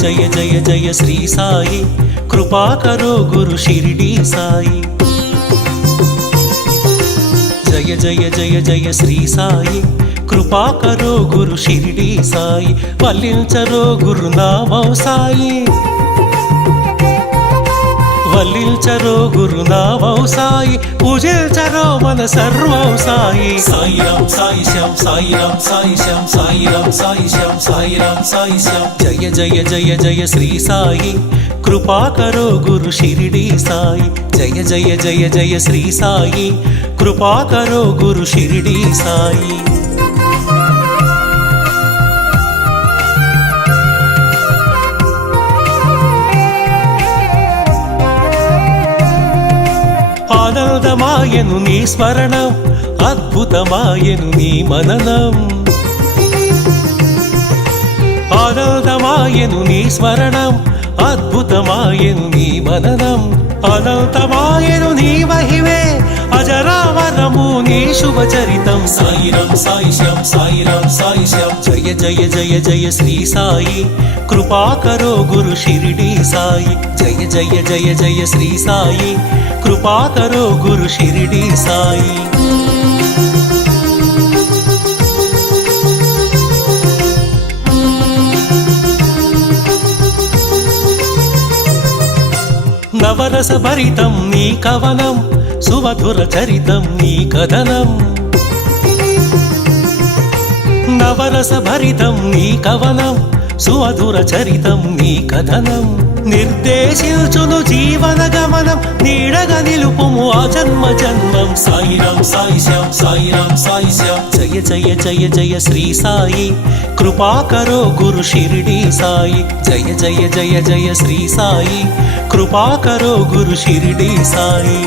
जय जय जय श्री साई कृपा करो गुरु शिरडी साई। जय जय जय जय श्री साई कृपा करो गुरु शिरडी साई वल्लिंचरो गुरुनामं साई वल्लिंचरो गुरुनामं साई पूजिंचरो मन सर्वं साई। साई राम साई श्याम साई राम साई श्याम साई राम साई श्याम साई राम साई श्याम। जय जय जय जय श्री साई कृपा करो गुरु शिरडी साई। जय जय जय जय श्री साई कृपा करो गुरु शिरडी साई। ఆనందమాయను నీ స్మరణం అద్భుతమాయను నీ మననం ఆనందమాయను నీ స్మరణం అద్భుతమాయను నీ మననం అనంతమాయను నీ మహిమే అజరామరము నీ శుభచరితం। సాయి రామ్ సాయి శ్యామ్ సాయి రామ్ సాయి శ్యామ్। జయ జయ జయ జయ శ్రీ సాయి कृपा करो गुरु शिरडी साई। जय जय जय जय श्री साई कृपा करो गुरु शिरडी साई। नवरस भरितं नी कवनं सुमधुर चरितं नी कथनं नवरस भरितं नी कवनं सुमधुर चरितं नी कथनं निर्देशिंचुनु जीवन गमनं नीडगा निलुपुमु आ जन्म जन्मं। साई राम साई श्याम साई राम साई श्याम। जय जय जय जय श्री साई कृपा करो गुरु शिरडी साई। जय जय जय जय श्री साई कृपा करो गुरु शिरडी साई।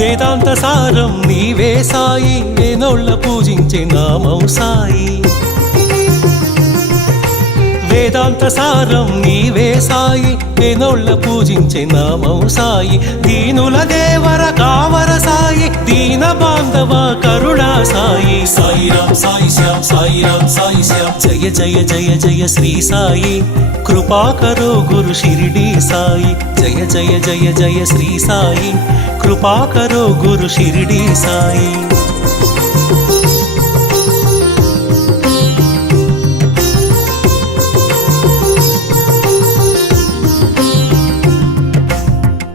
వేదాంత సారం నీవే సాయి వేనోళ్ళ పూజించే నామం సాయి వేదాంత సారం నీవే సాయి వేనోళ్ళ పూజించే నామం సాయి దీనుల దేవర కావర సాయి దీన బాంధవ కరుణా సాయి। సాయి రామ్ సాయి శ్యామ్ సాయి రామ్ సాయి శ్యామ్। జయ జయ జయ జయ శ్రీ సాయి कृपा करो गुरु शिरडी साई। जय जय जय जय श्री साई कृपा करो गुरु शिरडी साई।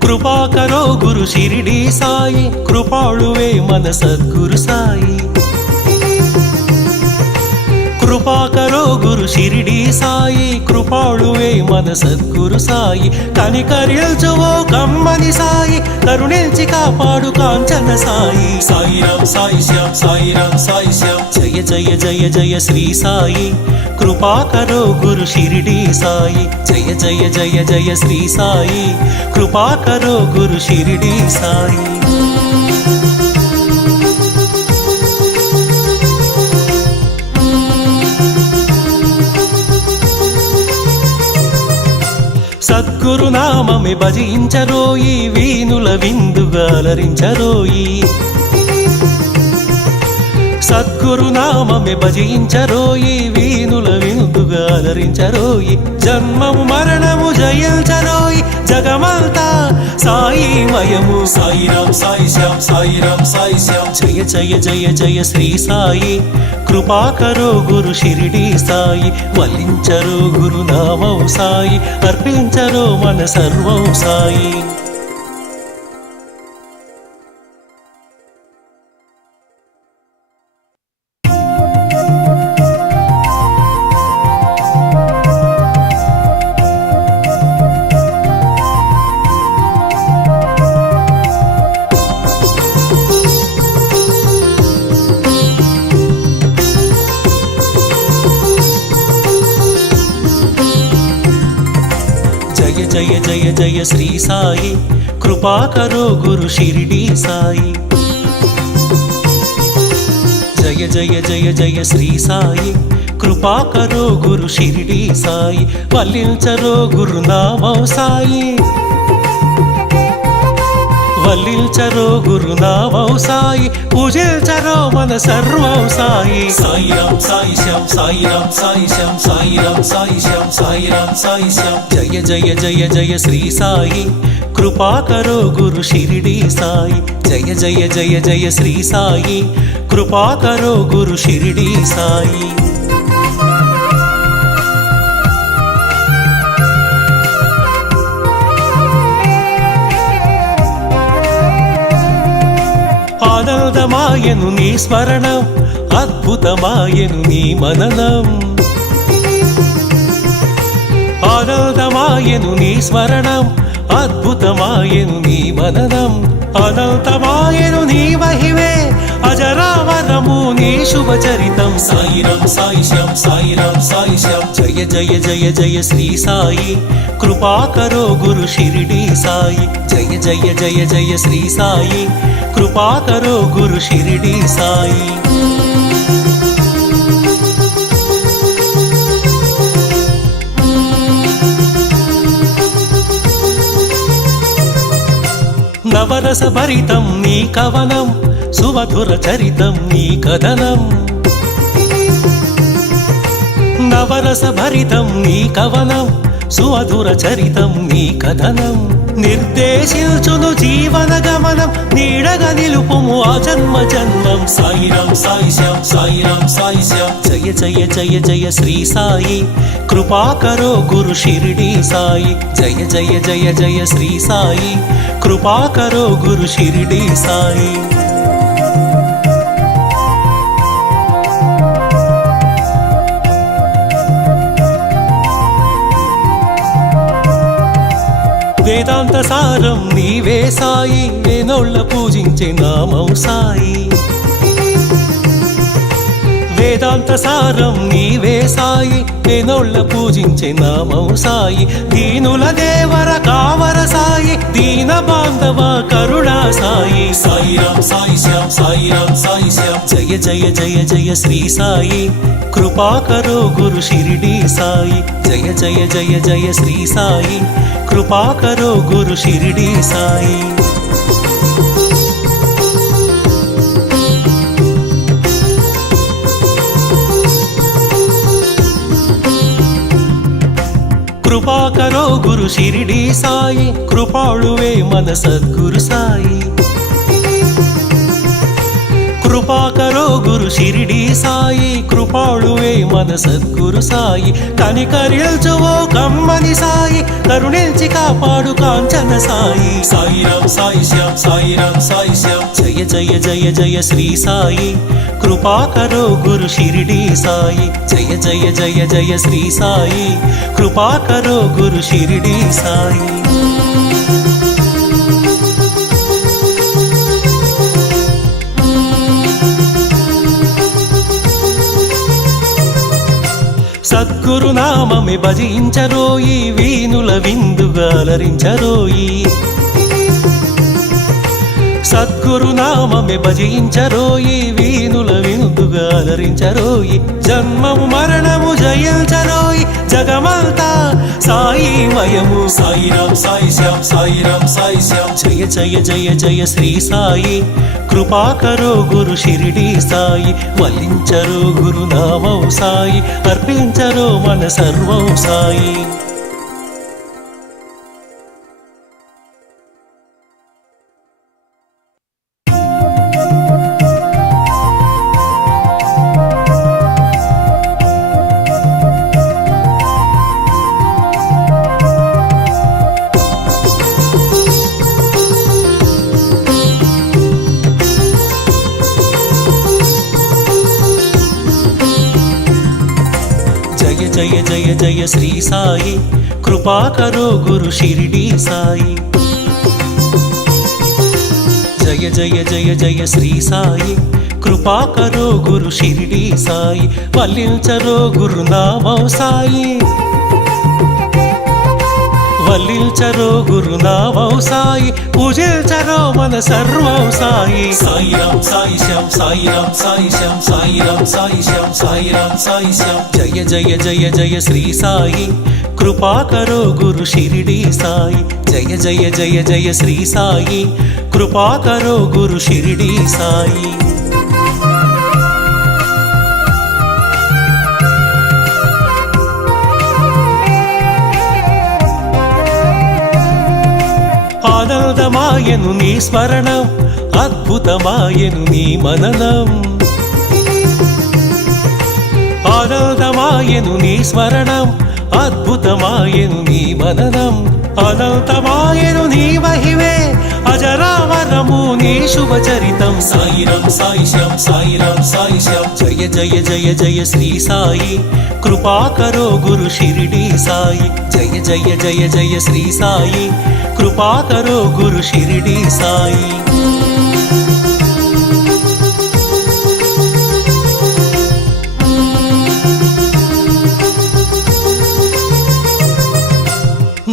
कृपा करो गुरु शिरडी साई कृपाळुवे मन सद्गुरु साई। कृपा करो गुरु शिरडी साई कृपाळुवे मन सद्गुरु साई कनिकरिल्चुवो कम्मनि साई करुणिंचि कापाडु कांचन साई। साई राम साई श्याम साई राम साई श्याम। जय जय जय जय श्री साई कृपा करो गुरु शिरडी साई। जय जय जय जय श्री साई कृपा करो गुरु शिरडी साई। సద్గురు నామమే భజించరోయి వీనుల విందుగా అలరించరోయి సద్గురు నామమే భజించరోయి వీనుల విందుగా అలరించరోయి జన్మము మరణము జయించరోయి జగమంతా సాయి మయము। సాయి రామ్ సాయి శ్యామ్ సాయి రామ్ సాయి శ్యామ్। జయ జయ జయ జయ శ్రీ సాయి कृपा करो गुरु शिरडी साई वल्लिंचरो गुरुनामं साई अर्पिंचरो मन सर्वं साई। जय जय जय श्री साई कृपा करो गुरु शिरडी साई। जय जय जय जय श्री साई कृपा करो गुरु शिरडी साई वल्लिंचरो गुरुनामं साई వల్లించరో గురునామం సాయి, పూజించరో మన సర్వం సాయి. సాయిరాం సాయి శ్యాం సాయిరాం సాయి శ్యాం సాయిరాం సాయి శ్యాం సాయిరాం సాయి శ్యాం. జయ జయ జయ జయ శ్రీ సాయి, కృపా కరో గురు షిరిడి సాయి. జయ జయ జయ జయ శ్రీ సాయి, కృపా కరో గురు షిరిడి సాయి. ఆనందమాయను నీ స్మరణం, అద్భుతమాయను నీ మననం. ఆనందమాయను నీ స్మరణం, అద్భుతమాయను నీ మననం. అనంతమాయను నీ మహిమే, అజరామరము నీ శుభచరితం. సాయిరాం సాయి శ్యాం సాయిరాం సాయి శ్యాం. జయ జయ జయ జయ శ్రీ సాయి, కృపా కరో గురు షిరిడి సాయి. జయ జయ జయ జయ శ్రీ సాయి, కృపా కరో గురు షిరిడి సాయి. నవరస భరితం నీ కవనం, సుమధుర చరితం నీ కథనం. నవరస భరితం నీ కవనం, సుమధుర చరితం నీ కథనం. నిర్దేశించును జీవన గమనం, నీడగా నిలుపుము ఆ జన్మ జన్మం. సాయిరాం సాయి శ్యాం సాయిరాం సాయి శ్యాం. జయ జయ జయ జయ శ్రీ సాయి, కృపా కరో గురు షిరిడి సాయి. జయ జయ జయ జయ శ్రీ సాయి, కృపా కరో గురు షిరిడి సాయి. వేదాంత సారం నీవే సాయి, వేనోళ్ళ పూజించే నామం సాయి. వేదాంత సారం నీవే సాయి, వేనోళ్ళ పూజించే నామం సాయి. దీనుల దేవర కావర సాయి, దీన బాంధవ కరుణా సాయి. సాయిరాం సాయి శ్యాం సాయిరాం సాయి శ్యాం. జయ జయ జయ జయ శ్రీ సాయి, కృపా కరో గురు షిరిడి సాయి. జయ జయ జయ జయ శ్రీ సాయి, కృపా కరో గురు షిరిడి సాయి. కృపా కరో గురు షిరిడి సాయి, కృపాళువే మన సద్గురు సాయి. కృపా కరో గురు షిరిడి సాయి, కృపాళువే మన సద్గురు సాయి. కనికరిల్చువో కమ్మని సాయి, కరుణించి కాపాడు కాంచన సాయి. సాయిరాం సాయి శ్యాం సాయిరాం సాయి శ్యాం. జయ జయ జయ జయ శ్రీ సాయి, కృపా కరో గురు షిరిడి సాయి. జయ జయ జయ జయ శ్రీ సాయి, కృపా కరో గురు షిరిడి సాయి. సద్గురు నామమే భజించరోయి, వీనుల విందుగా అలరించరోయి. సద్గురు నామమే భజించరోయి, వీనుల విందుగా అలరించరోయి. జన్మము మరణము జయించరోయి, జగమంతా సాయిమయము. సాయిరాం సాయి శ్యాం సాయిరాం సాయి శ్యాం. జయ జయ జయ జయ శ్రీ సాయి, కృపా కరో గురు షిరిడి సాయి. వల్లించరో గురునామం సాయి, అర్పించరో మన సర్వం సాయి. జయ జయ జయ శ్రీ సాయి, కృపా కరో గురు షిరిడి సాయి. జయ జయ జయ జయ శ్రీ సాయి, కృపా కరో గురు షిరిడి సాయి. వల్లించరో గురునామం సాయి, వల్లించరో గురునామం సాయి, పూజించరో మన సర్వం సాయి. సాయిరాం సాయి శ్యాం, సాయిరాం సాయి శ్యాం, సాయిరాం సాయి శ్యాం, సాయిరాం సాయి శ్యాం. జయ జయ జయ జయ శ్రీ సాయి, కృపా కరో గురు షిరిడి సాయి. జయ జయ జయ జయ శ్రీ సాయి, కృపా కరో గురు షిరిడి సాయి. ఆనందమాయను నీ స్మరణం, అద్భుతమాయను నీ మననం. ఆనందమాయను నీ స్మరణం, అద్భుతమాయను నీ మననం. అనంతమాయను నీ మహిమే, అజరామరము నీ శుభచరితం. సాయిరాం సాయి శ్యాం, సాయిరాం సాయి శ్యాం. జయ జయ జయ జయ శ్రీ సాయి, కృపా కరో గురు షిరిడి సాయి. జయ జయ జయ జయ శ్రీ సాయి, కృపా కరో గురు షిరిడి సాయి.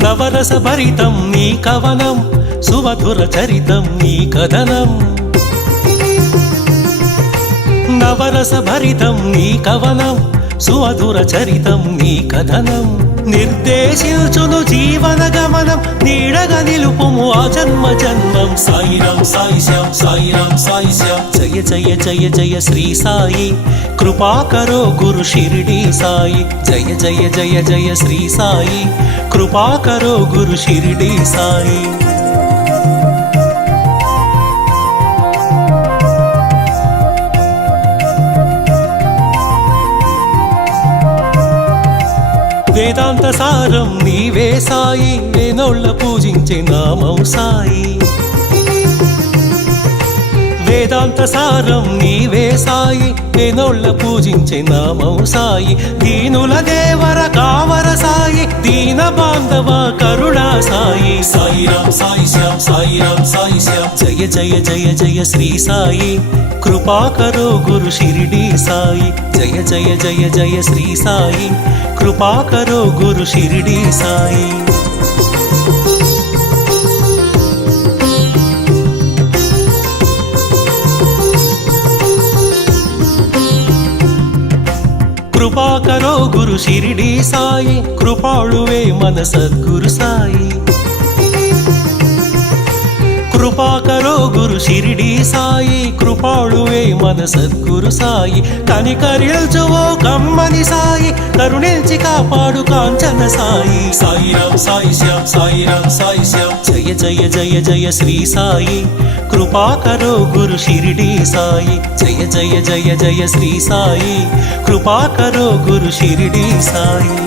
నవరస భరితం నీ కవనం, సుమధుర చరితం నీ కథనం. నవరస భరితం నీ కవనం, సుమధుర చరితం నీ కథనం. నిర్దేశించును జీవన గమనం, నీడగా నిలుపుము ఆ జన్మ జన్మం. సాయిరాం సాయి శ్యాం, సాయిరాం సాయి శ్యాం. జయ జయ జయ జయ శ్రీ సాయి, కృపా కరో గురు షిరిడి సాయి. జయ జయ జయ జయ శ్రీ సాయి, కృపా కరో గురు షిరిడి సాయి. వేదాంత సారం నీవే సాయి, వేనోళ్ళ పూజించే నామం సాయి. వేదాంత సారం నీవే సాయి, వేనోళ్ళ పూజించే నామం సాయి. దీనుల దేవర కావర సాయి, దీన బాంధవ కరుణా సాయి. సాయిరాం సాయి శ్యాం, సాయిరాం సాయి శ్యాం. జయ జయ జయ జయ శ్రీ సాయి, కృపా కరో గురు షిరిడి సాయి. జయ జయ జయ జయ శ్రీ సాయి, కృపా కరో గురు షిరిడి సాయి. కృపా కరో గురు షిరిడి సాయి, కృపాళువే మన సద్గురు సాయి. కృపా కరో గురు షిరిడి సాయి, కృపాళువే మన సద్గురు సాయి. కనికరిల్చువో కమ్మని సాయి, కరుణించి కాపాడు కాంచన సాయి. సాయిరాం సాయి శ్యాం, సాయిరాం సాయి శ్యాం. జయ జయ జయ జయ శ్రీ సాయి, కృపా కరో గురు షిరిడి సాయి. జయ జయ జయ జయ శ్రీ సాయి, కృపా కరో గురు షిరిడి సాయి.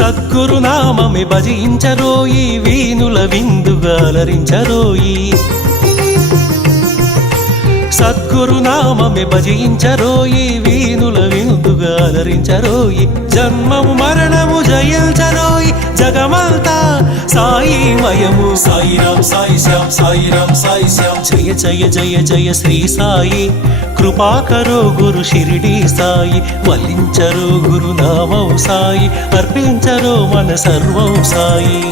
సద్గురు నామమే భజించరోయి, వీనుల విందుగా అలరించరోయి. సద్గురు నామమే భజించరోయి, వీనుల విందుగా అలరించరోయి. జన్మము మరణము జయించరోయి, జగమంతా సాయిమయము. సాయిరాం సాయి శ్యాం, సాయిరాం సాయి శ్యాం. జయ జయ జయ జయ శ్రీ సాయి, కృపా కరో గురు షిరిడి సాయి. వల్లించరో గురునామం సాయి, అర్పించరో మన సర్వం సాయి.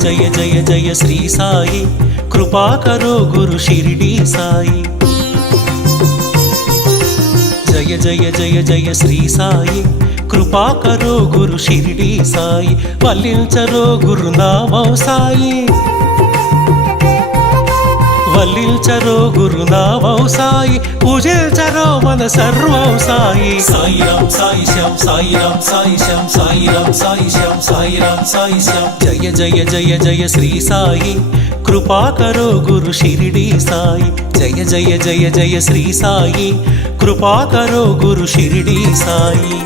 జయ జయ జయ శ్రీ సాయి, కృపా కరో గురు షిరిడి సాయి. జయ జయ జయ జయ శ్రీ సాయి, కృపా కరో గురు షిరిడి సాయి. వల్లించరో గురునామం సాయి, వల్లించరో గురునామం సాయి, పూజించరో మన సర్వం సాయి. సాయిరాం సాయి శ్యాం, సాయిరాం సాయి శ్యాం, సాయిరాం సాయి శ్యాం, సాయిరాం సాయి శ్యాం. జయ జయ జయ జయ శ్రీ సాయి, कृपा करो गुरु शिरडी साई। जय जय जय जय श्री साई, कृपा करो गुरु शिरडी साई।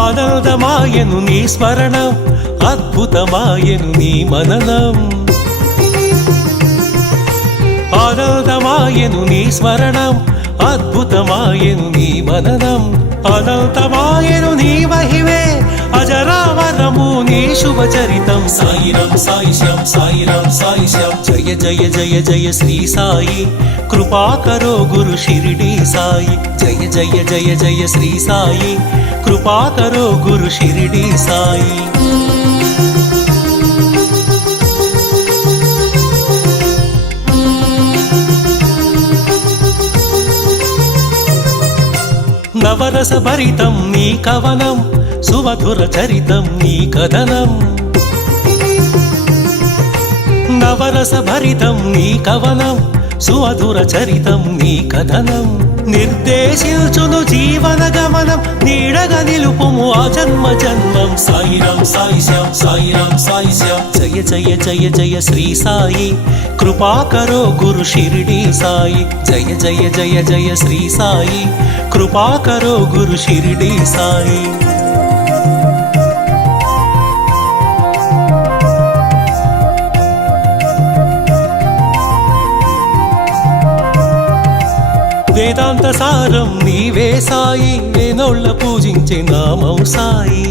ఆనందమాయను నీ స్మరణం, అద్భుతమాయను నీ మననం। ఆనందమాయను నీ స్మరణం, అద్భుతమాయను నీ మననం। అనంతమాయను నీ మహిమే, అజరామరము నీ శుభచరితం। సాయిరం సాయిశ్యాం సాయిరం సాయిశ్యాం, జయ జయ జయ జయ శ్రీ సాయి, कृपा करो गुरु शिरडी साई। जय जय जय जय श्री साई, कृपा करो गुरु शिरडी साई। నవరస భరితం నీ కవనం, సుమధుర చరితం నీ కథనం। నవరస భరితం నీ కవనం, సుమధుర చరితం నీ కథనం। నిర్దేశించును జీవన గమనం, నీడగా నిలుపుము ఆ జన్మ జన్మం। సాయిరాం సాయిశ్యాం సాయిరాం సాయిశ్యాం, జయ జయ జయ జయ శ్రీ సాయి, कृपा करो गुरु शिरडी साई। जय जय जय जय श्री साई, कृपा करो गुरु शिरडी साई। వేదాంత సారం నీవే సాయి, వేనోళ్ళ పూజించే నామం సాయి।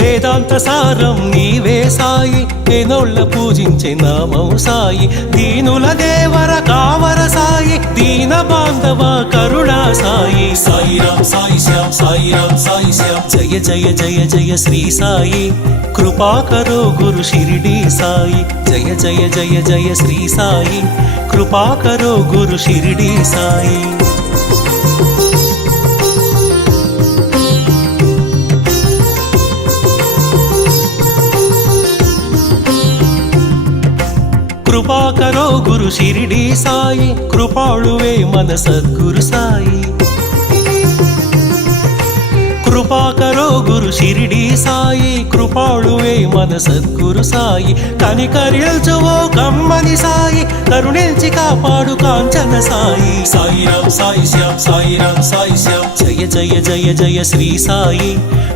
వేదాంత సారం నీవే సాయి, వేనోళ్ళ పూజించే నామం సాయి। దీనుల దేవర కావర సాయి, దీన బాంధవ కరుణా సాయి। సాయిరాం సాయిశ్యాం సాయిరాం సాయిశ్యాం, జయ జయ జయ జయ శ్రీ సాయి, कृपा करो गुरु शिरडी साई। जय जय जय जय श्री साई, कृपा करो गुरु शिरडी साई। कृपा करो गुरु शिरडी साई, कृपाळुवे मन सद्गुरु साई। कृपा करो गुरु शिरडी साई, कृपाळुवे मन सद्गुरु साई। కనికరించువో కమ్మని సాయి, కరుణించి కాపాడు కాంచన సాయి। సాయిరాం సాయిశ్యాం సాయిరాం సాయిశ్యాం, జయ జయ జయ జయ శ్రీ సాయి,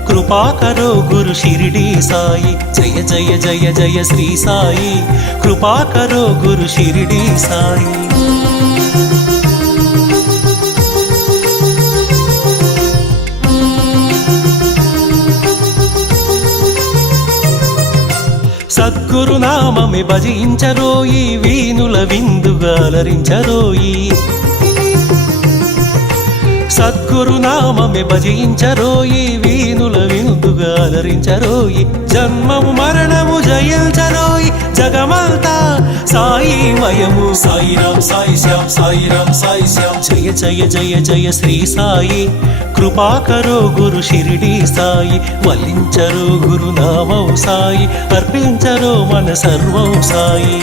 कृपा करो गुरु शिरडी साई। जय जय जय जय श्री साई, कृपा करो गुरु शिरडी साई। సద్గురు నామమే భజించరోయి, వీనుల విందుగా అలరించరోయి। సద్గురు నామమే భజించరోయి, వీనుల విందుగా అలరించరోయి। జన్మము మరణము జయించరోయి, జగమంతా సాయి మయము। సాయిరాం సాయిశ్యాం సాయిరాం సాయిశ్యాం, జయ జయ జయ జయ శ్రీ సాయి, कृपा करो गुरु शिरडी साई। వల్లించరో గురు నామం సాయి, అర్పించరో మన సర్వం సాయి।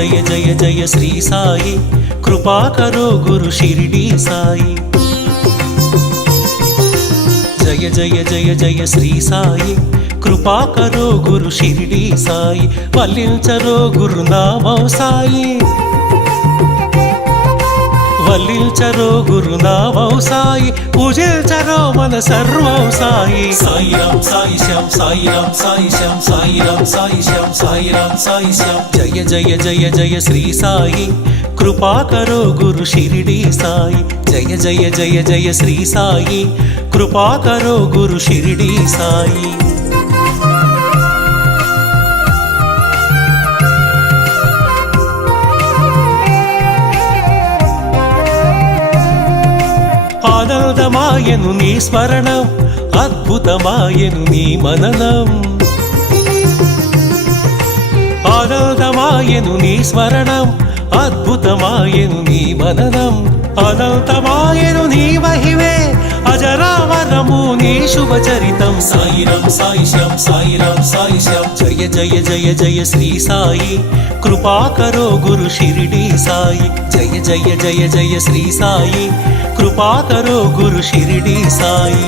जय जय जय श्री साई, कृपा करो गुरु शिरडी साई। जय जय जय जय श्री साई, कृपा करो गुरु शिरडी साई। వల్లించరో గురు నామం సాయి, వల్లించరో గురు నామం సాయి, పూజించరో మన సర్వం సాయి। సాయిరాం సాయిశ్యాం సాయిరాం సాయిశ్యాం సాయిరాం సాయిశ్యాం సాయిరాం సాయిశ్యాం, జయ జయ జయ జయ శ్రీ సాయి, कृपा करो गुरु शिरडी साई। जय जय जय जय श्री साई, कृपा करो गुरु शिरडी साई। ఆనందమాయను నీ స్మరణం అద్భుతమాయను నీ మననం ఆనందమాయను నీ స్మరణం అద్భుతమాయను నీ మననం అనంతమాయను నీ మహిమే అజరామరము నీ శుభచరితం సాయిరం సాయిశ్యాం సాయిరం సాయిశ్యాం జయ జయ జయ జయ శ్రీ సాయి కృపాకరో గురు షిరిడి సాయి జయ జయ జయ జయ శ్రీ సాయి కృపాకరో గురు షిరిడి సాయి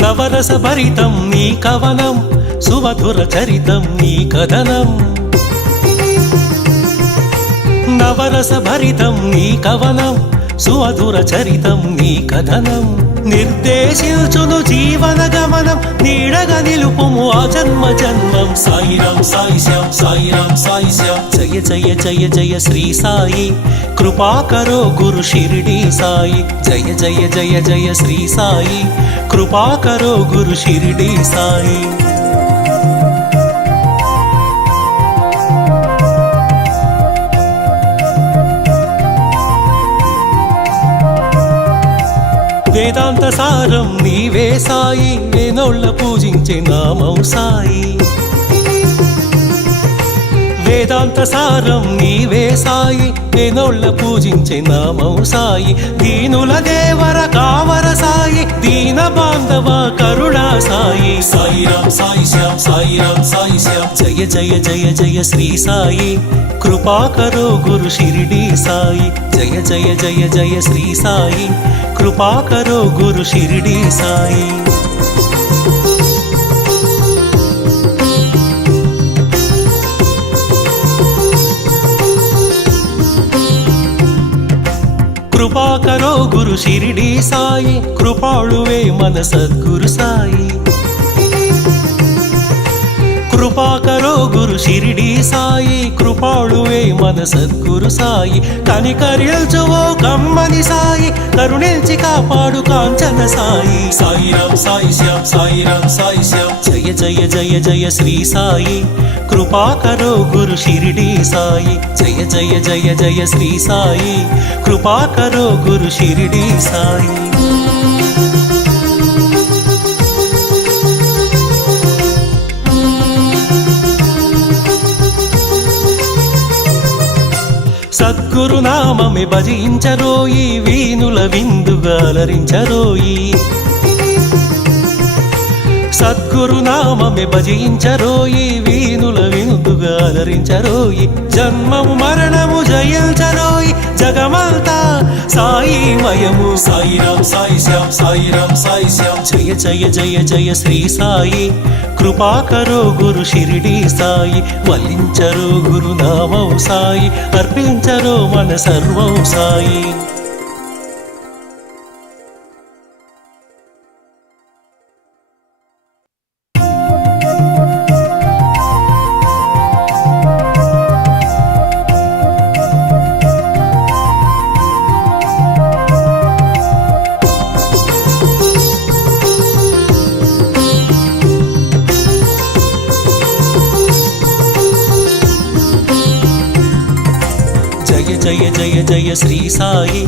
నవరస భరితం నీ కవనం సుమధుర చరితం నీ కథనం నవరస భరితం నీ కవనం సుమధుర చరితం నీ కథనం నిర్దేశించును జీవన గమనం నీడగా నిలుపుము ఆ జన్మ జన్మం సాయిరాం సాయిశ్యాం సాయిరాం సాయిశ్యాం జయ జయ జయ జయ శ్రీ సాయి కృపాకరో గురు షిరిడి సాయి జయ జయ జయ జయ శ్రీ సాయి కృపాకరో గురు షిరిడి సాయి వేదాంత సారం నీవే సాయి వేనోళ్ళ పూజించే నామం సాయి వేదాంత సారం నీవే సాయి వేనోళ్ళ పూజించే నామం సాయి దీనుల దేవర కావర సాయి దీన బాంధవ కరుణా సాయి సాయిరాం సాయిశ్యాం సాయిరాం సాయిశ్యాం జయ జయ జయ జయ శ్రీ సాయి కృపాకరో గురు షిరిడి సాయి జయ జయ జయ జయ శ్రీ సాయి కృపాకరో గురు షిరిడి సాయి కృపాకరో గురు షిరిడి సాయి కృపాళువే మన సద్గురు సాయి కృపాకరో గురు షిరిడి సాయి కృపాళువే మన సద్గురు సాయి కనికరిల్చువో కమ్మని సాయి కరుణించి కాపాడు కాంచన సాయి సాయిరాం సాయిశ్యాం సాయిరాం సాయిశ్యాం జయ జయ జయ జయ శ్రీ సాయి కృపాకరో గురు షిరిడి సాయి జయ జయ జయ జయ శ్రీ సాయి కృపాకరో గురు షిరిడి సాయి సద్గురు నామమే భజించరోయి వీనుల విందుగా అలరించరోయి సద్గురు నామమే భజించరోయి వీనుల విందుగా అలరించరోయి జన్మము మరణము జయించరోయి జగమంతా సాయిమయము సాయిరాం సాయిశ్యాం సాయిరాం సాయిశ్యాం జయ జయ జయ జయ శ్రీ సాయి కృపాకరో గురు షిరిడి సాయి వల్లించరో గురు నామం సాయి అర్పించరో మన సర్వం సాయి జయ జయ జయ శ్రీ సాయి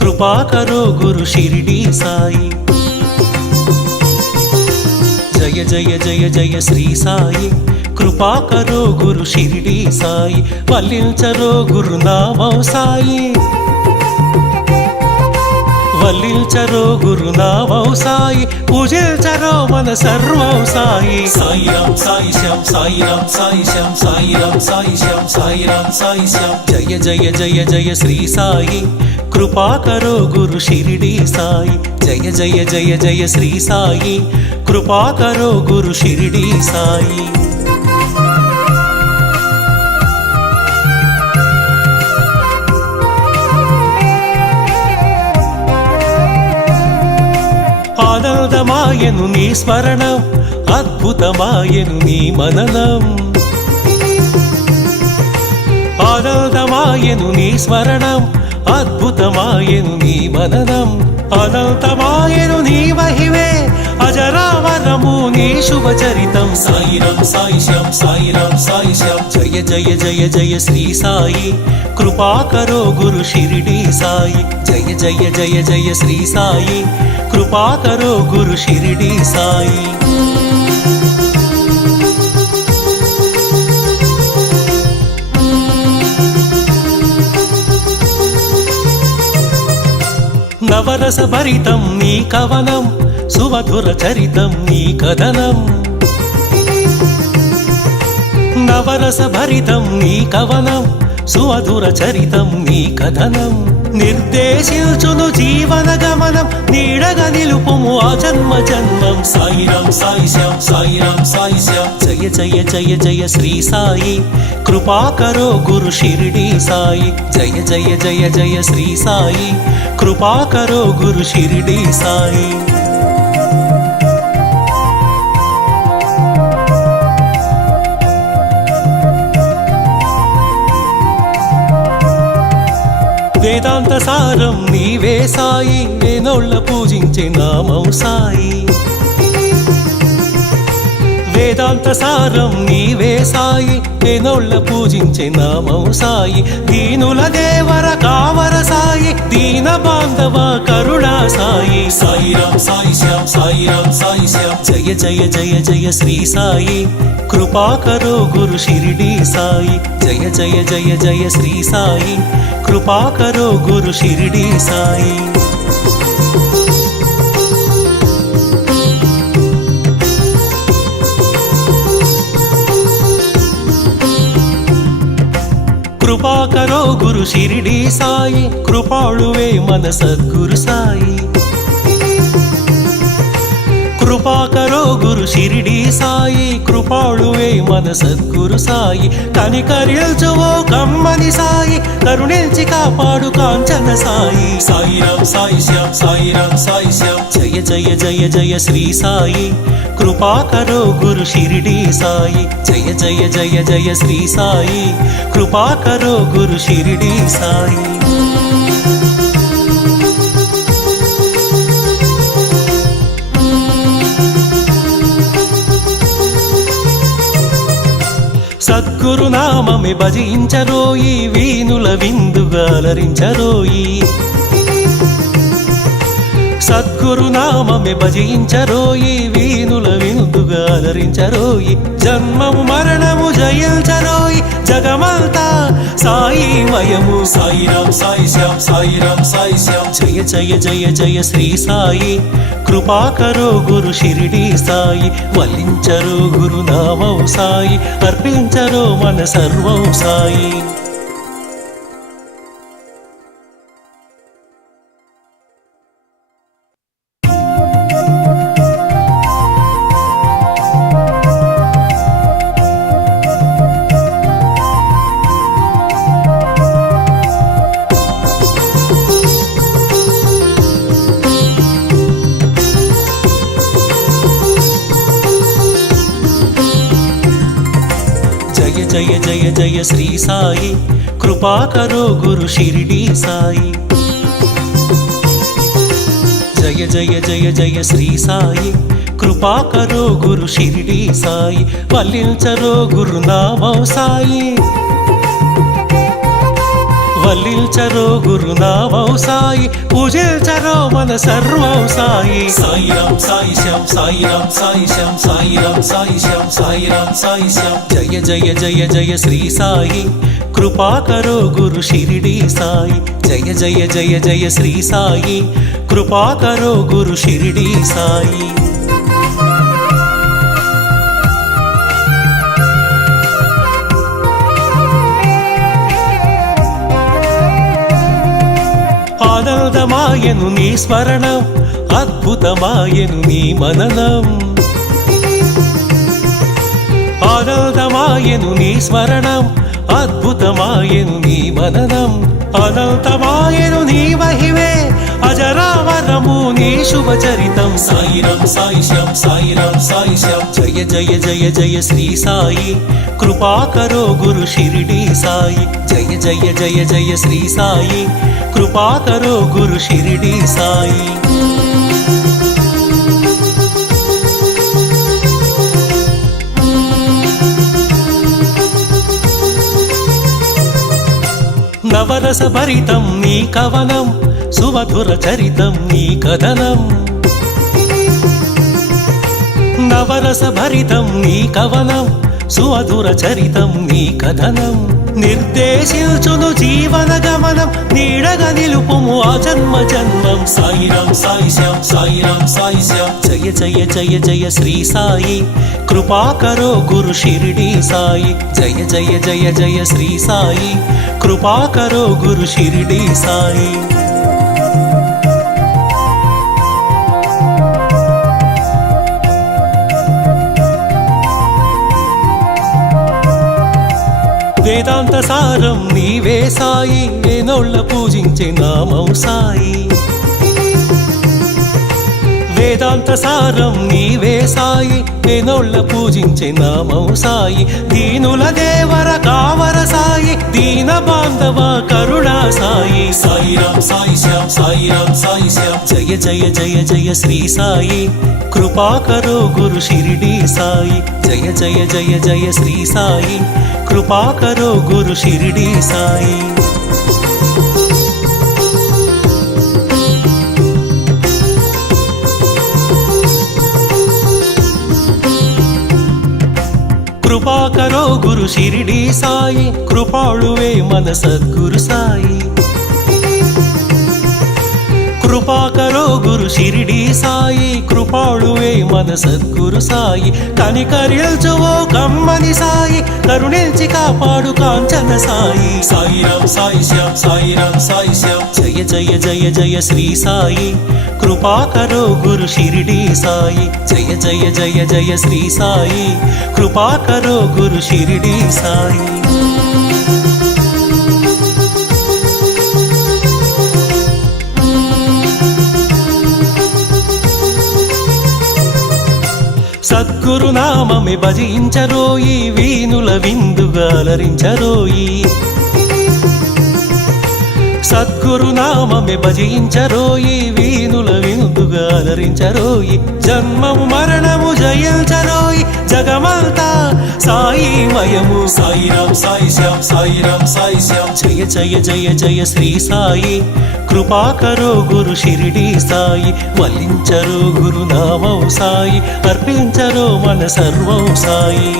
కృపాకరో గురు షిరిడి సాయి జయ జయ జయ జయ శ్రీ సాయి కృపాకరో గురు షిరిడి సాయి వల్లించరో గురు నామం సాయి వల్లించరో గురు నామం సాయి పూజించరో మన సర్వం సాయి సాయిరాం సాయిశ్యాం సాయిరాం సాయిశ్యాం సాయిరాం సాయిశ్యాం సాయిరాం సాయిశ్యాం జయ జయ జయ జయ శ్రీ సాయి కృపాకరో గురు షిరిడి సాయి జయ జయ జయ జయ శ్రీ సాయి కృపాకరో గురు షిరిడి సాయి ఆనందమాయను నీ స్మరణం అద్భుతమాయను నీ మననం ఆనందమాయను నీ స్మరణం అద్భుతమాయెను నీ మననం అనంతమాయెను నీ మహిమే అజరామరము నీ శుభచరితం సాయిరం సాయిశ్యాం సాయిరం సాయిశ్యాం జయ జయ జయ జయ శ్రీ సాయి కృపాకరో గురు షిరిడి సాయి జయ జయ జయ జయ శ్రీ సాయి కృపాకరో గురు షిరిడి సాయి నవరస భరితం నీ కవనం సుమధుర చరితం నీ కథనం నవరస భరితం నీ కవనం సుమధుర చరితం నీ కథనం నిర్దేశించును జీవన గమనం నీడగా నిలుపుము ఆ జన్మ జన్మం సాయిరాం సాయిశ్యాం సాయిరాం సాయిశ్యాం జయ జయ జయ జయ శ్రీ సాయి కృపాకరో గురు షిరిడి సాయి జయ జయ జయ జయ శ్రీ సాయి కృపాకరో గురు షిరిడి సాయి వేదాంత సారం నీవే సాయి వేనోళ్ళ పూజించే నామం సాయి వేదాంత సారం నీవే సాయి వేనోళ్ళ పూజించే నామం సాయి దీనుల దేవర కావర సాయి దీన బాంధవ కరుణా సాయి సాయిరాం సాయిశ్యాం సాయిరాం సాయిశ్యాం జయ జయ జయ జయ శ్రీ సాయి కృపాకరో గురు షిరిడి సాయి జయ జయ జయ జయ శ్రీ సాయి కృపాకరో గురు షిరిడి సాయి కృపాకరో గురు షిరిడి సాయి కృపాళువే మన సద్గురు సాయి కృపాకరో గురు షిరిడి సాయి కృపాళువే మన సద్గురు సాయి కనికరిల్చువో కమ్మని సాయి కరుణించి కాపాడు కాంచన సాయి సాయిరాం సాయిశ్యాం సాయిరాం సాయిశ్యాం జయ జయ జయ జయ శ్రీ సాయి కృపాకరో గురు షిరిడి సాయి జయ జయ జయ జయ శ్రీ సాయి కృపాకరో గురు షిరిడి సాయి సద్గురు నామమే భజించరోయి వీనుల విందుగా అలరించరోయి సద్గురు నామమే భజించరోయి వీనుల విందుగా అలరించరోయి జన్మము మరణము జయించరోయి జగమంతా సాయిమయము సాయిరాం సాయిశ్యాం సాయిరాం సాయిశ్యాం జయ జయ జయ జయ శ్రీ సాయి కృపాకరో గురు షిరిడి సాయి వల్లించరో గురునామం సాయి అర్పించరో మన సర్వం సాయి జయ జయ జయ శ్రీ సాయి కృపాకరో గురు షిరిడి సాయి జయ జయ జయ జయ శ్రీ సాయి కృపాకరో గురు షిరిడి సాయి వల్లించరో గురునామం సాయి వల్లించరో గురునామం సాయి పూజించరో మన సర్వం సాయి సాయిరాం సాయిశ్యాం సాయిరాం సాయిశ్యాం సాయిరాం సాయిశ్యాం సాయిరాం సాయిశ్యాం జయ జయ జయ జయ శ్రీ సాయి కృపాకరో గురు షిరిడి సాయి జయ జయ జయ జయ శ్రీ సాయి కృపాకరో గురు షిరిడి సాయి ఆనందమాయను నీ స్మరణం అద్భుతమాయను నీ మననం ఆనందమాయను నీ స్మరణం అద్భుతమాయను నీ మననం అనంతమాయను నీ మహిమే అజరామరము నీ శుభచరితం సాయిరం సాయిశ్యాం సాయిరం సాయిశ్యాం జయ జయ జయ జయ శ్రీ సాయి కృపాకరో గురు షిరిడి సాయి జయ జయ జయ జయ శ్రీ సాయి కృపాకరో గురు షిరిడి సాయి. నవరస భరితం నీ కవనం, సుమధుర చరితం నీ కథనం. నవరస భరితం నీ కవనం, సుమధుర చరితం నీ కథనం. నిర్దేశించును జీవన గమనం, నీడగా నిలుపుము ఆ జన్మ జన్మం. సాయిరాం సాయి శ్యాం, సాయిరాం సాయి శ్యాం. జయ జయ జయ జయ శ్రీ సాయి, కృపాకరో గురు షిరిడి సాయి. జయ జయ జయ జయ శ్రీ సాయి, కృపాకరో గురు షిరిడి సాయి. వేదాంత సారం నీవే సాయి, వేనోళ్ళ పూజించే నామం సాయి. వేదాంత సారం నీవే సాయి, వేనోళ్ళ పూజించే నామం సాయి. దీనుల దేవర కావర సాయి, దీన బాంధవ కరుణా సాయి. సాయిరాం సాయి శ్యాం, సాయిరాం సాయి శ్యాం. జయ జయ జయ జయ శ్రీ సాయి, కృపాకరో గురు షిరిడి సాయి. జయ జయ జయ జయ శ్రీ సాయి, కృపాకరో గురు షిరిడి సాయి. కృపాకరో గురు షిరిడి సాయి, కృపాళువే మన సద్గురు సాయి. కృపాకరో గురు షిరిడి సాయి, కృపాళువే మన సద్గురు సాయి. కనికరించువో కమ్మని సాయి, కరుణించి కాపాడు కాంచన సాయి. సాయిరాం సాయి శ్యాం, సాయిరాం సాయి శ్యాం. జయ జయ జయ జయ శ్రీ సాయి, కృపాకరో గురు షిరిడి సాయి. జయ జయ జయ జయ శ్రీ సాయి, కృపాకరో గురు షిరిడి సాయి. సద్గురు నామమే భజించరోయి, వీనుల విందుగా అలరించరోయి. సద్గురు నామమే భజించరోయి, వీనుల విందుగా అలరించరోయి. జన్మము మరణము జయించరోయి, జగమంతా సాయిమయము. సాయిరాం సాయి శ్యాం, సాయిరాం సాయి శ్యాం. జయ జయ జయ జయ శ్రీ సాయి, కృపాకరో గురు షిరిడి సాయి. వల్లించరో గురు నామం సాయి, అర్పించరో మన సర్వం సాయి.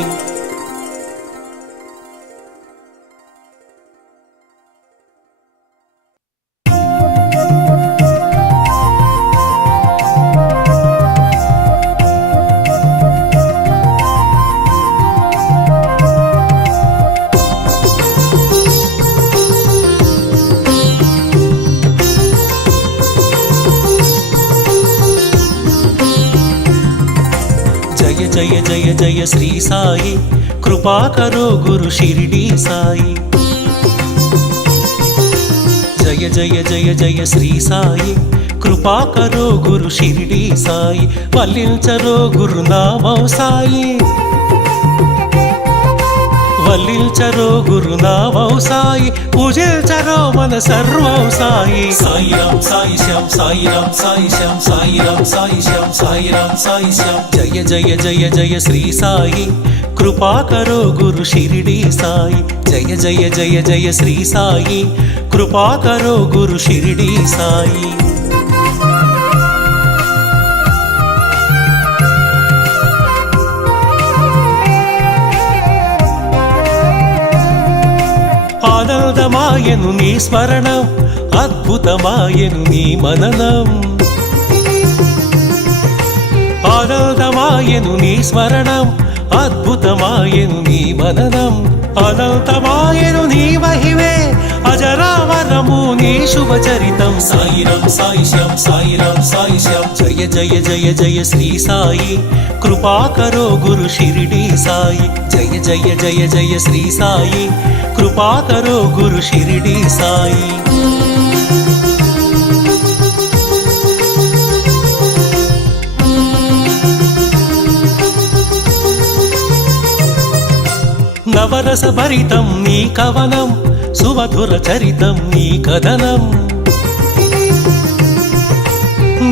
జయ జయ జయ శ్రీ సాయి, కృపాకరో గురు షిరిడి సాయి. జయ జయ జయ జయ శ్రీ సాయి, కృపాకరో గురు షిరిడి సాయి. వల్లించరో గురు నామం సాయి, వల్లించరో గురు నామం సాయి. పూజించరో మన సర్వం సాయి. సాయిరాం సాయి శ్యాం, సాయిరాం సాయి శ్యాం. సాయిరాం సాయి శ్యాం, సాయిరాం సాయి శ్యాం. జయ జయ జయ జయ శ్రీ సాయి, కృపాకరో గురు షిరిడి సాయి. జయ జయ జయ జయ శ్రీ సాయి, కృపాకరో గురు షిరిడి సాయి. ఆనందమాయను నీ స్మరణం, అద్భుతమాయను నీ మననం. ఆనందమాయను నీ స్మరణం, అద్భుతమాయను నీ మననం. అనంతమాయను నీ మహిమే, అజరామరము నీ శుభచరితం. సాయిరాం సాయి శ్యాం, సాయిరాం సాయి శ్యాం. జయ జయ జయ జయ శ్రీ సాయి, కృపాకరో గురు షిరిడి సాయి. జయ జయ జయ జయ శ్రీ సాయి, కృపాకరో గురు షిరిడి సాయి. నవరస భరితం నీ కవనం, సుమధుర చరితం నీ కథనం.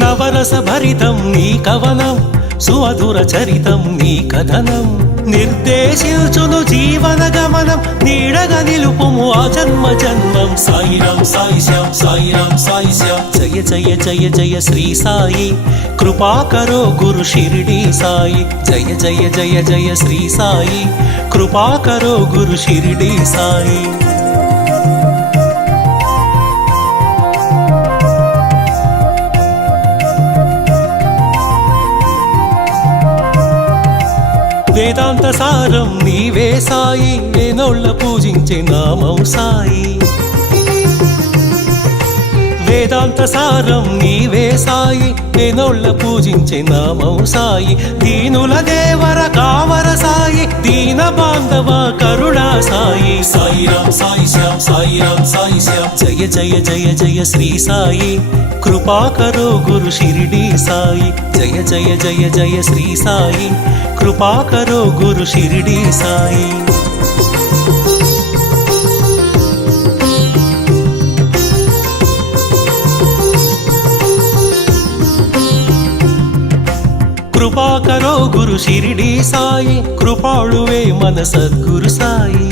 నవరస భరితం నీ కవనం సుమధుర చరితం నీ కథనం నిర్దేశించును జీవన గమనం నీడగా నిలుపుము ఆ జన్మ జన్మం సాయిరాం సాయి శ్యామ్ సాయిరాం సాయి శ్యామ్ జయ జయ జయ జయ శ్రీ సాయి కృపాకరో గురు షిరిడి సాయి జయ జయ జయ జయ శ్రీ సాయి కృపాకరో గురు షిరిడి సాయి వేదాంత సారం నీవే సాయి వేనోళ్ళ పూజించే నామం సాయి వేదాంత సారం నీవే సాయి వేనోళ్ళ పూజించే నామం సాయి దీనుల దేవర కావర సాయి దీన బాంధవ కరుణా సాయి సాయిరాం సాయి శ్యామ్ సాయిరాం సాయి శ్యామ్ జయ జయ జయ జయ శ్రీ సాయి కృపాకరో గురు షిరిడి సాయి జయ జయ జయ జయ శ్రీ సాయి కృపాకరో గురు షిరిడి సాయి కృపాకరో గురు షిరిడి సాయి కృపాళువే మన సద్గురు సాయి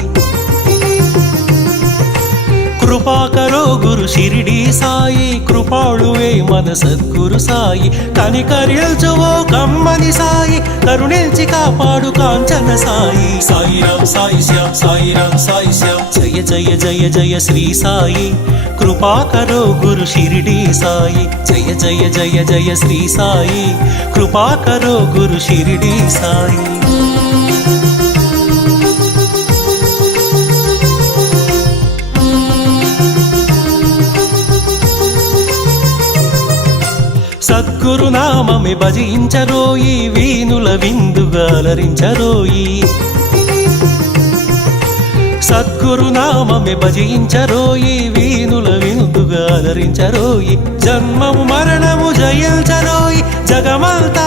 కృపాకరో గురు షిరిడి సాయి కృపాళువే మన సద్గురు సాయి కనికరించువో కమ్మని సాయి కరుణించి కాపాడు కాంచన సాయి సాయిరాం సాయి శ్యామ్ సాయిరాం సాయి శ్యామ్ జయ జయ జయ జయ శ్రీ సాయి కృపాకరో గురు షిరిడి సాయి జయ జయ జయ జయ శ్రీ సాయి కృపాకరో గురు షిరిడి సాయి సద్గురు నామమే భజించరోయి వీనుల విందుగా అలరించరోయి సద్గురు నామమే భజించరోయి వీనుల విందుగా అలరించరోయి జన్మము మరణము జయించరోయి జగమంతా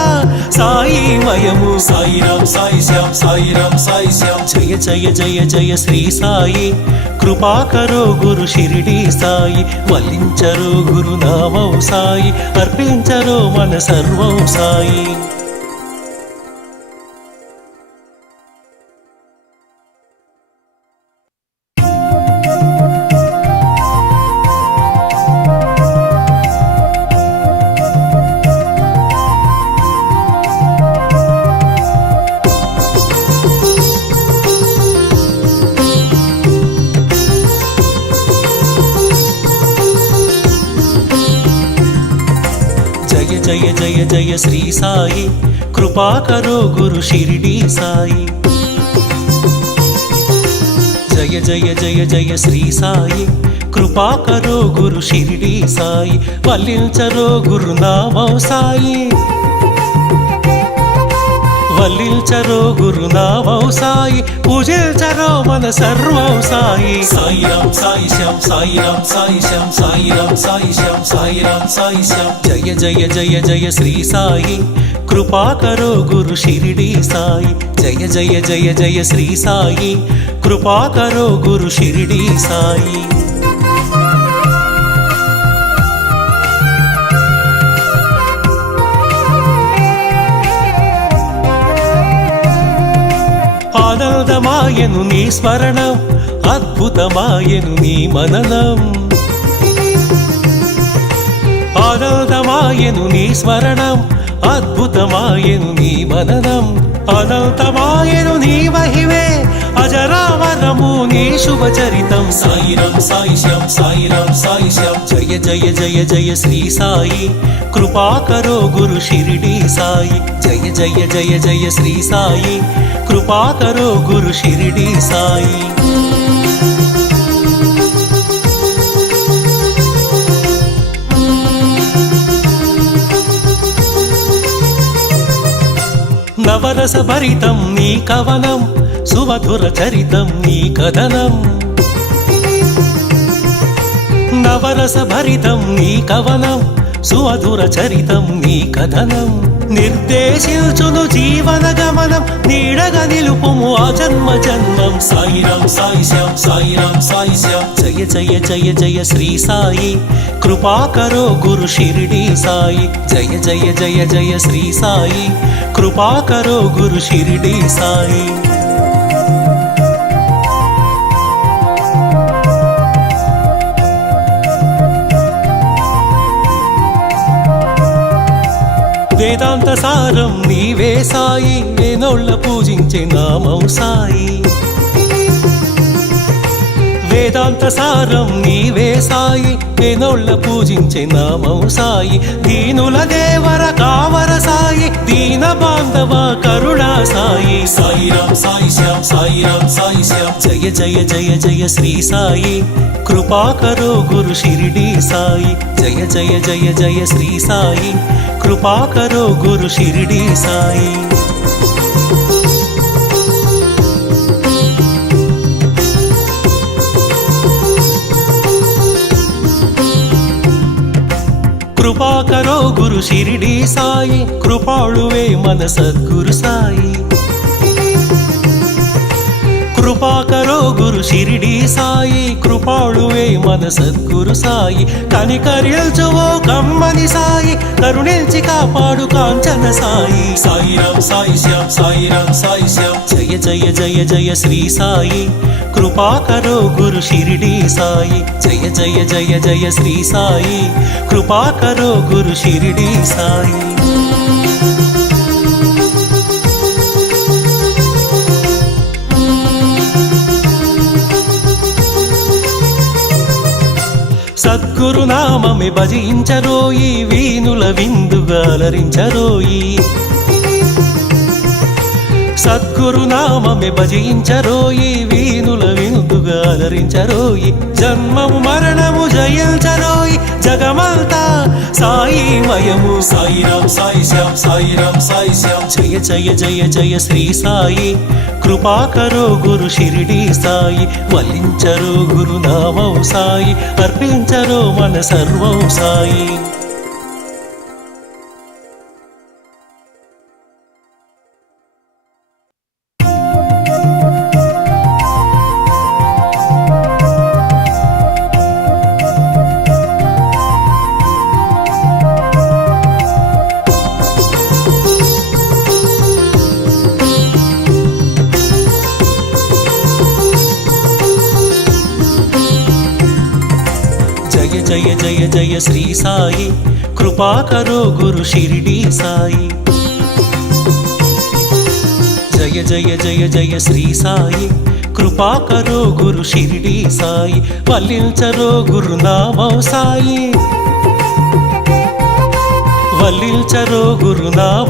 సాయి మయము సాయిరాం సాయి శ్యామ్ సాయిరాం సాయి శ్యామ్ జయ జయ జయ జయ శ్రీ సాయి కృపాకరో గురు షిరిడి సాయి వల్లించరో గురు నామం సాయి అర్పించరో మన సర్వం సాయి జయ జయ జయ శ్రీ సాయి కృపాకరో గురు షిరిడి సాయి జయ జయ జయ జయ శ్రీ సాయి కృపాకరో గురు షిరిడి సాయి వల్లించరో గురు నామం సాయి వల్లించరో గురు నామం సాయి పూజించరో మన సర్వం సాయి సాయిరాం సాయి శ్యామ్ సాయిరాం సాయి శ్యామ్ సాయిరాం సాయి శ్యామ్ సాయిరాం సాయి శ్యామ్ జయ జయ జయ జయ శ్రీ సాయి కృపాకరో గురు షిరిడి సాయి జయ జయ జయ జయ శ్రీ సాయి కృపాకరో గురు షిరిడి సాయి ఆనందమాయను నీ స్మరణం అద్భుతమాయను నీ మననం ఆనందమాయను నీ స్మరణం అద్భుతమాయను నీ మననం అనంతమాయను నీ మహిమే అజరామరము నీ శుభచరితం సాయిరాం సాయి శ్యామ్ సాయిరాం సాయి శ్యామ్ జయ జయ జయ జయ శ్రీ సాయి కృపాకరో గురు షిరిడి సాయి జయ జయ జయ జయ శ్రీ సాయి కృపాకరో గురు షిరిడి సాయి నవరస భరితం నీ కవనం సుమధుర చరితం నీ కథనం నవరస భరితం నీ కవనం సుమధుర చరితం నీ కథనం నిర్దేశించును జీవన గమనం నీడగా నిలుపుము ఆ జన్మ జన్మం. సాయిరాం సాయి శ్యామ్ సాయిరాం సాయి శ్యామ్. జయ జయ జయ జయ శ్రీ సాయి కృపాకరో గురు షిరిడి సాయి. జయ జయ జయ జయ శ్రీ సాయి కృపాకరో గురు షిరిడి సాయి. వేదాంత సారం నీవే సాయి వేనోళ్ళ పూజించే నామం సాయి. వేదాంత సారం నీవే సాయి వేనోళ్ళ పూజించే నామం సాయి. దీనుల దేవర కావర సాయి దీన బాంధవ కరుణా సాయి. సాయిరాం సాయి శ్యామ్ సాయిరాం సాయి శ్యామ్. జయ జయ జయ జయ శ్రీ సాయి కృపాకరో గురు షిరిడి సాయి. జయ జయ జయ జయ శ్రీ సాయి కృపాకరో గురు షిరిడి సాయి. కృపాకరో గురు షిరిడి సాయి కృపాళువే మన సద్గురు సాయి. కృపాకరో గురు షిరిడి సాయి కృపాళువే మన సద్గురు సాయి. కనికరిల్చువో కమ్మని సాయి కరుణించి కాపాడు కాంచన సాయి. సాయిరాం సాయి శ్యామ్ సాయిరాం సాయి శ్యామ్. జయ జయ జయ జయ శ్రీ సాయి కృపాకరో గురు షిరిడి సాయి. జయ జయ జయ జయ శ్రీ సాయి కృపాకరో గురు షిరిడి సాయి. సద్గురు నామమే భజించరోయి వీనుల విందుగా అలరించరోయి. సద్గురు నామమే భజించరోయి వీనుల విందుగా అలరించరోయి. జన్మము మరణము జయించరోయి జగమంతా సాయిమయము. సాయిరాం సాయి శ్యామ్ సాయిరాం సాయి శ్యామ్. జయ జయ జయ జయ శ్రీ సాయి కృపాకరో గురు షిరిడి సాయి. వల్లించరో గురు నామం సాయి అర్పించరో మన సర్వం సాయి. జయ జయ జయ శ్రీ సాయి కృపాకరో గురు షిరిడి సాయి. జయ జయ జయ జయ శ్రీ సాయి కృపాకరో గురు షిరిడి సాయి. వల్లించరో గురు నామం సాయి వల్లించరో గురు నామం.